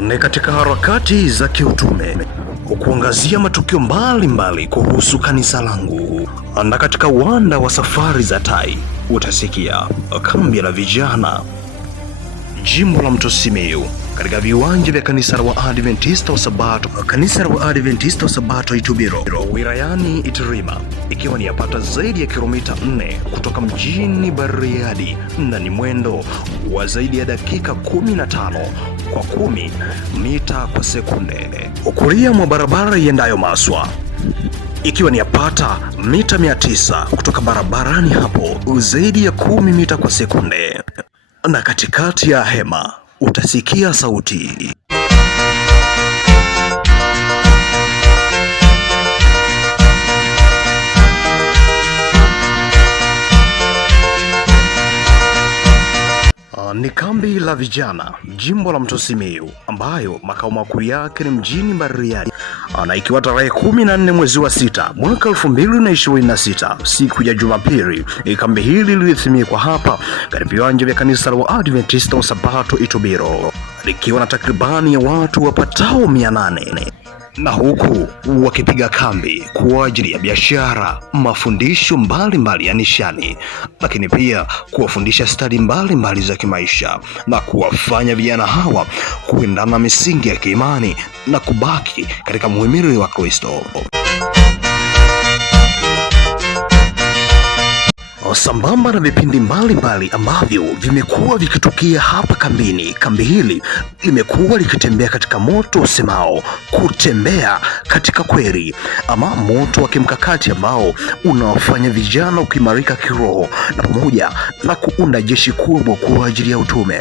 Ni katika harakati za kiutume kuangazia matukio mbalimbali kuhusu kanisa langu. Na katika uwanda wa safari za tai utasikia kambi la vijana jimbo la Mto Simiyu katika viwanja vya kanisa la Waadventista wa Sabato Itubiro wilayani Itilima, ikiwa ni yapata zaidi ya kilomita 4 kutoka mjini Bariadi na ni mwendo wa zaidi ya dakika 15 kwa 10 mita kwa sekunde ukulia mwa barabara iendayo Maswa, ikiwa ni yapata mita 900 kutoka barabarani hapo, zaidi ya 10 mita kwa sekunde. Na katikati ya hema utasikia sauti. Ni kambi la vijana jimbo la Mto Simiyu ambayo makao makuu yake ni mjini Bariadi, na ikiwa tarehe 14 mwezi wa 6 mwaka 2026 siku ya Jumapili. Kambi hili lilithimikwa hapa katika viwanja vya kanisa la Waadventista wa Sabato Itubiro, likiwa na takribani ya watu wapatao 800, na huku wakipiga kambi kwa ajili ya biashara, mafundisho mbalimbali ya nishani, lakini pia kuwafundisha stadi mbalimbali za kimaisha na kuwafanya vijana hawa kuendana na misingi ya kiimani na kubaki katika muhimili wa Kristo. Sambamba na vipindi mbalimbali ambavyo vimekuwa vikitukia hapa kambini, kambi hili limekuwa likitembea katika moto usemao kutembea katika kweli, ama moto wa kimkakati ambao unawafanya vijana kuimarika kiroho na pamoja na kuunda jeshi kubwa kwa ajili ya utume.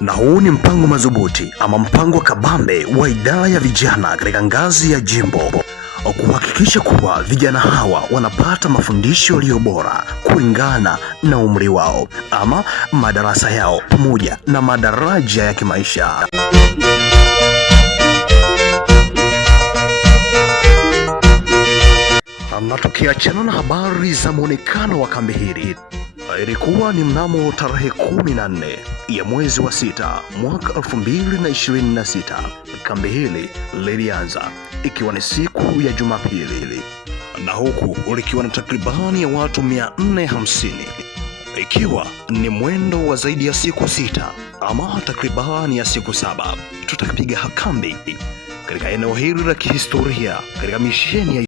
Na huu ni mpango madhubuti ama mpango wa kabambe wa idara ya vijana katika ngazi ya jimbo, kuhakikisha kuwa vijana hawa wanapata mafundisho yaliyo bora kulingana na umri wao ama madarasa yao pamoja na madaraja ya kimaisha. Na tukiachana na habari za muonekano wa kambi hili, ilikuwa ni mnamo tarehe 14 ya mwezi wa 6 mwaka 2026 kambi hili lilianza, ikiwa ni siku ya Jumapili, na huku ulikiwa na takribani ya watu 450, ikiwa ni mwendo wa zaidi ya siku 6 ama takribani ya siku 7. Tutapiga kambi katika eneo hili la kihistoria katika misheni ya